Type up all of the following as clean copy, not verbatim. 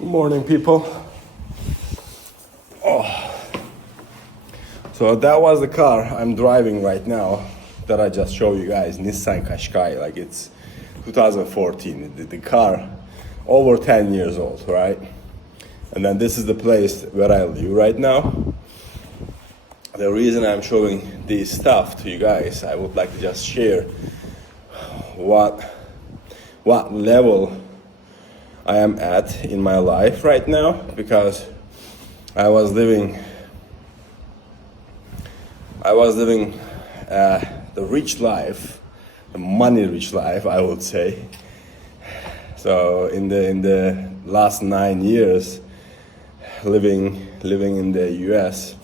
Good morning, people. So that was the car I'm driving right now that I just showed you guys, Nissan Qashqai. Like, it's 2014. The car over 10 years old, right? And then this is the place where I live right now. The reason I'm showing this stuff to you guys, I would like to just share what level I am at in my life right now, because I was living the rich life, the money rich life, I would say. So in the last 9 years living in the US,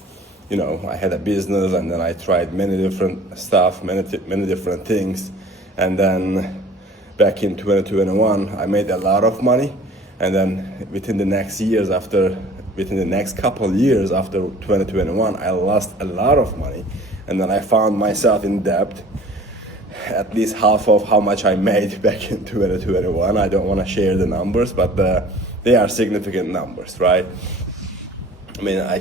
you know, I had a business, and then I tried many different stuff, many different things, and then back in 2021 I made a lot of money, and then within the next couple years after 2021 I lost a lot of money, and then I found myself in debt, at least half of how much I made back in 2021. I don't want to share the numbers, but they are significant numbers, right? I mean, I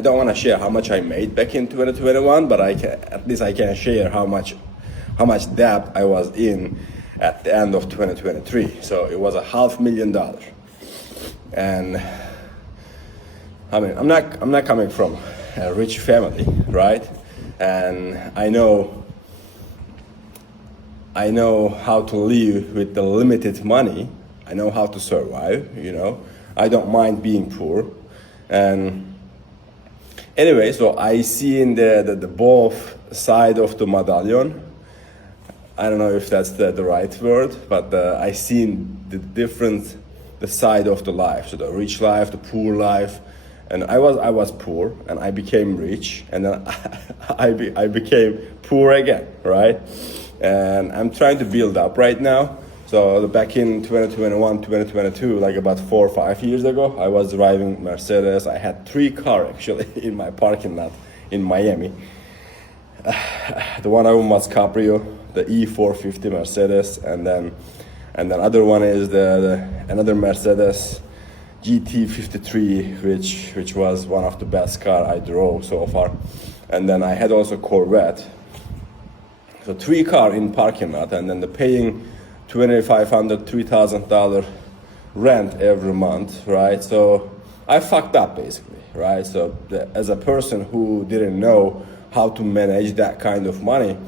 don't want to share how much I made back in 2021, but at least I can share how much debt I was in at the end of 2023. So it was $500,000. And I mean, I'm not coming from a rich family, right? And I know how to live with the limited money. I know how to survive, you know. I don't mind being poor. And anyway, so I see in the both side of the medallion. I don't know if that's the right word, but I seen the side of the life. So the rich life, the poor life, and I was poor, and I became rich, and then I became poor again, right? And I'm trying to build up right now. So back in 2021, 2022, like about 4 or 5 years ago, I was driving Mercedes. I had 3 cars actually in my parking lot in Miami. The one of them was Cabrio, the E450 Mercedes, and then other one is another Mercedes GT53, which was one of the best car I drove so far. And then I had also Corvette. So 3 car in parking lot, and then the paying $2,500, $3,000 rent every month, right? So I fucked up basically, right? So as a person who didn't know how to manage that kind of money,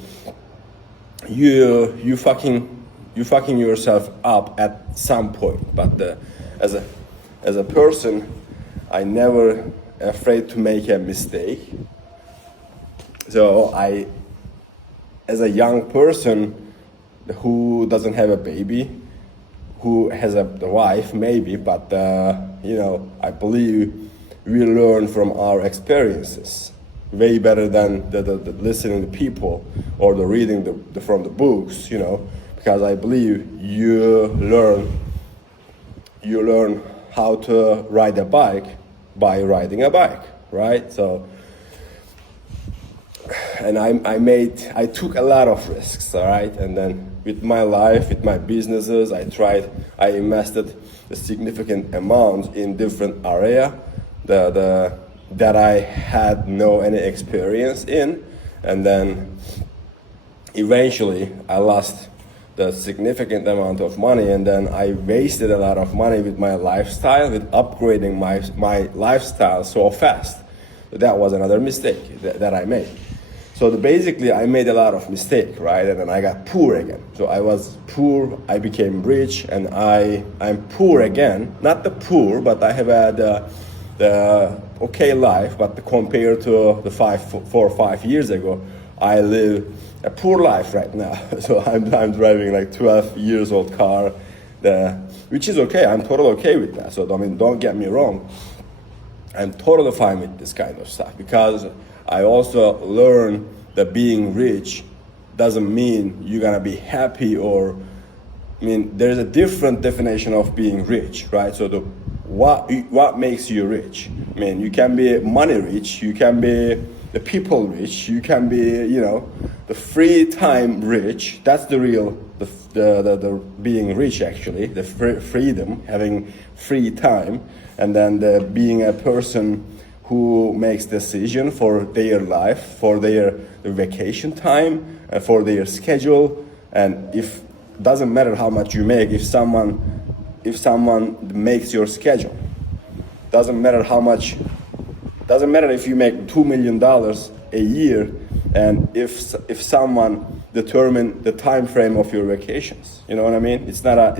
you fucking yourself up at some point. But as a person, I never afraid to make a mistake. So as a young person who doesn't have a baby, who has a wife maybe, but you know, I believe we learn from our experiences way better than the listening to people or the reading from the books, you know, because I believe you learn how to ride a bike by riding a bike, right? So, and I took a lot of risks, all right? And then with my life, with my businesses, I invested a significant amount in different area that I had any experience in. And then eventually I lost the significant amount of money, and then I wasted a lot of money with my lifestyle, with upgrading my lifestyle so fast. That was another mistake that I made. So basically I made a lot of mistake, right? And then I got poor again. So I was poor, I became rich, and I'm poor again. Not the poor, but I have had the okay life, but compared to the 4 or 5 years ago, I live a poor life right now. So I'm driving like 12 years old car, which is okay. I'm totally okay with that. So I mean, don't get me wrong. I'm totally fine with this kind of stuff, because I also learned that being rich doesn't mean you're gonna be happy, or I mean, there's a different definition of being rich, right? So what makes you rich? I mean, you can be money rich, you can be the people rich, you can be, you know, the free time rich. That's the the being rich, actually, the freedom, having free time, and then the being a person who makes decision for their life, for their vacation time, and for their schedule. And if doesn't matter how much you make, if someone makes your schedule, doesn't matter how much, doesn't matter if you make $2 million a year, and if someone determine the time frame of your vacations, you know what I mean? It's not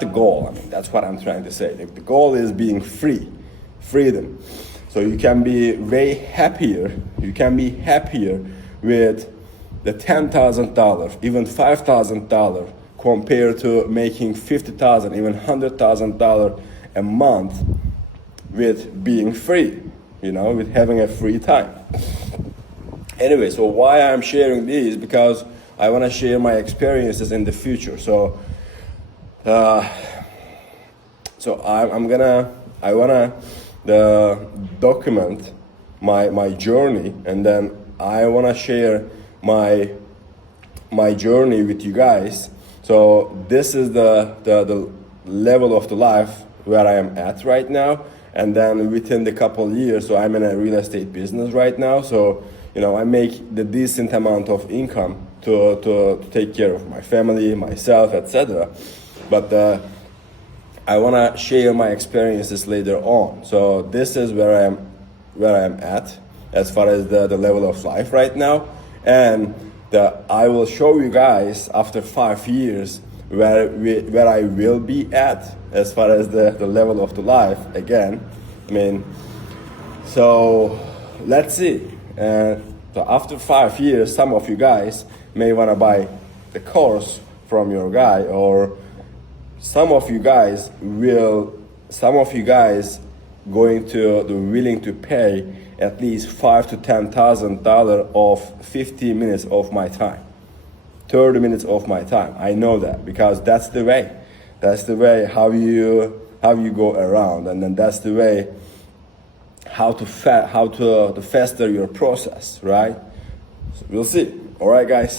the goal. I mean, that's what I'm trying to say. The goal is being freedom. So you can be way happier. You can be happier with the $10,000, even $5,000, compared to making $50,000, even $100,000 a month with being free, with having a free time. Anyway, so why I'm sharing these, because I want to share my experiences in the future. So I wanna document my journey, and then I wanna share my journey with you guys. So this is the level of the life where I am at right now, and then within the couple years, so I'm in a real estate business right now. So I make the decent amount of income to take care of my family, myself, etc. But I want to share my experiences later on. So this is where I am at as far as the level of life right now, and I will show you guys after 5 years where I will be at as far as the level of the life again. I mean, so let's see. So after 5 years, some of you guys may want to buy the course from your guy, or some of you guys going to be willing to pay at least $5,000 to $10,000 of 15 minutes of my time, 30 minutes of my time. I know that, because that's the way how you go around, and then that's the way how to faster your process, right? So we'll see. All right, guys.